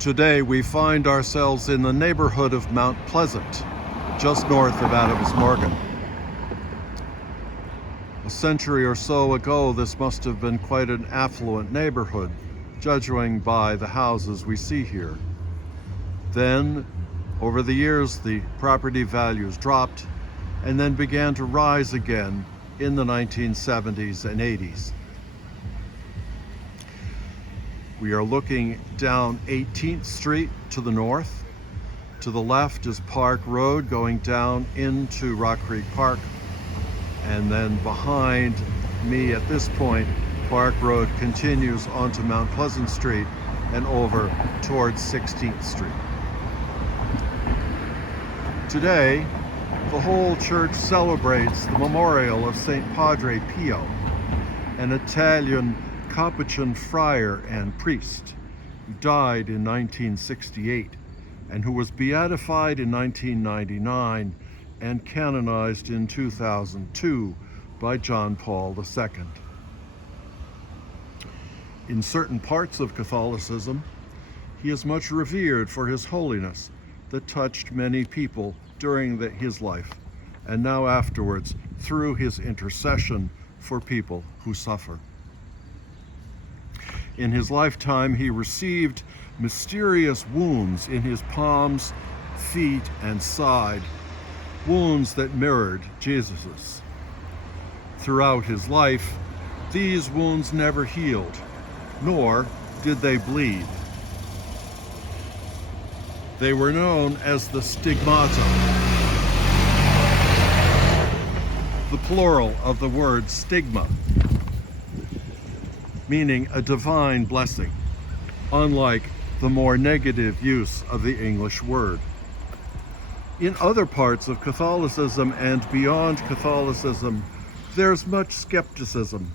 Today we find ourselves in the neighborhood of Mount Pleasant, just north of Adams Morgan. A century or so ago, this must have been quite an affluent neighborhood, judging by the houses we see here. Then, over the years, the property values dropped and then began to rise again in the 1970s and 80s. We are looking down 18th Street to the north. To the left is Park Road going down into Rock Creek Park. And then behind me at this point, Park Road continues onto Mount Pleasant Street and over towards 16th Street. Today, the whole church celebrates the memorial of St. Padre Pio, an Italian Capuchin friar and priest who died in 1968 and who was beatified in 1999 and canonized in 2002 by John Paul II. In certain parts of Catholicism, he is much revered for his holiness that touched many people during his life, and now afterwards through his intercession for people who suffer. In his lifetime, he received mysterious wounds in his palms, feet, and side, wounds that mirrored Jesus's. Throughout his life, these wounds never healed, nor did they bleed. They were known as the Stigmata, the plural of the word stigma, meaning a divine blessing, unlike the more negative use of the English word. In other parts of Catholicism and beyond Catholicism, there's much skepticism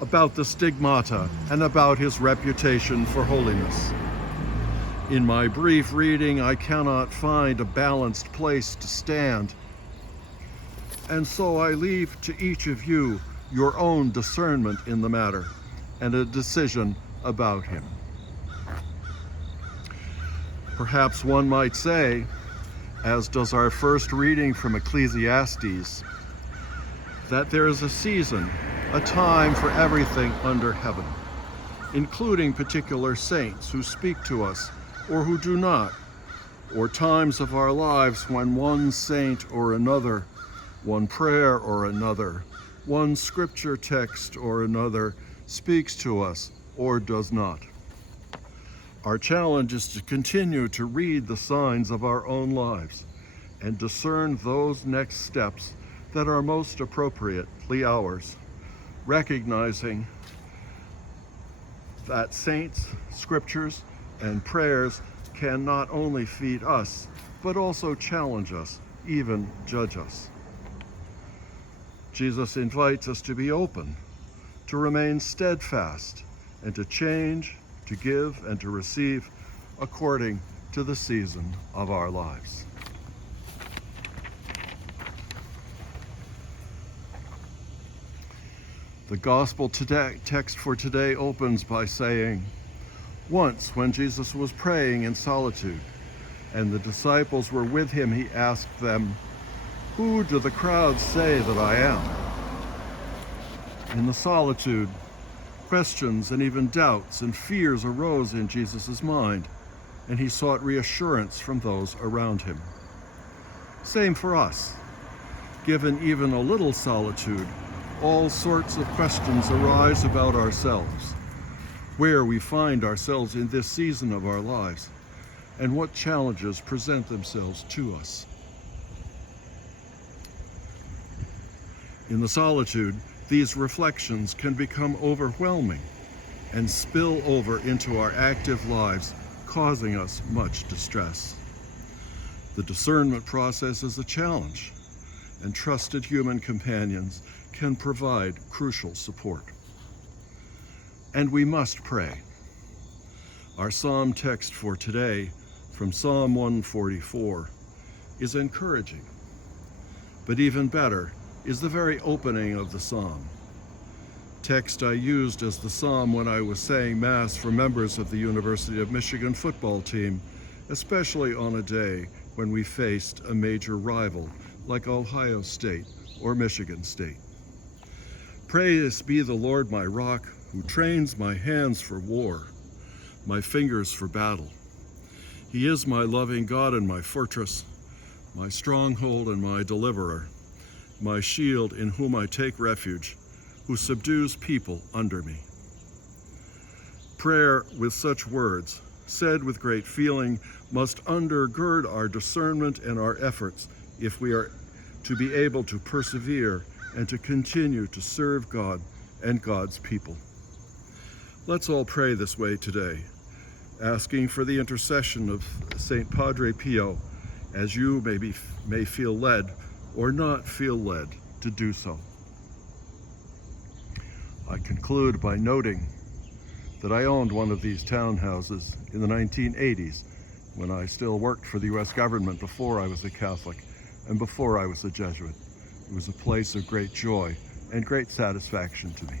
about the Stigmata and about his reputation for holiness. In my brief reading, I cannot find a balanced place to stand, and so I leave to each of you your own discernment in the matter and a decision about him. Perhaps one might say, as does our first reading from Ecclesiastes, that there is a season, a time for everything under heaven, including particular saints who speak to us or who do not, or times of our lives when one saint or another, one prayer or another, one scripture text or another speaks to us or does not. Our challenge is to continue to read the signs of our own lives and discern those next steps that are most appropriately ours, recognizing that saints, scriptures, and prayers can not only feed us, but also challenge us, even judge us. Jesus invites us to be open, to remain steadfast, and to change, to give, and to receive according to the season of our lives. The gospel text for today opens by saying, "Once when Jesus was praying in solitude, and the disciples were with him, he asked them, 'Who do the crowds say that I am?'" In the solitude, questions and even doubts and fears arose in Jesus' mind, and he sought reassurance from those around him. Same for us. Given even a little solitude, all sorts of questions arise about ourselves, where we find ourselves in this season of our lives, and what challenges present themselves to us. In the solitude, these reflections can become overwhelming and spill over into our active lives, causing us much distress. The discernment process is a challenge, and trusted human companions can provide crucial support. And we must pray. Our psalm text for today, from Psalm 144, is encouraging, but even better is the very opening of the psalm. text I used as the psalm when I was saying Mass for members of the University of Michigan football team, especially on a day when we faced a major rival like Ohio State or Michigan State. Praise be the Lord my rock, who trains my hands for war, my fingers for battle. He is my loving God and my fortress, my stronghold and my deliverer, my shield in whom I take refuge, who subdues people under me. Prayer with such words, said with great feeling, must undergird our discernment and our efforts if we are to be able to persevere and to continue to serve God and God's people. Let's all pray this way today, asking for the intercession of St. Padre Pio, as you may feel led or not feel led to do so. I conclude by noting that I owned one of these townhouses in the 1980s when I still worked for the U.S. government before I was a Catholic and before I was a Jesuit. It was a place of great joy and great satisfaction to me.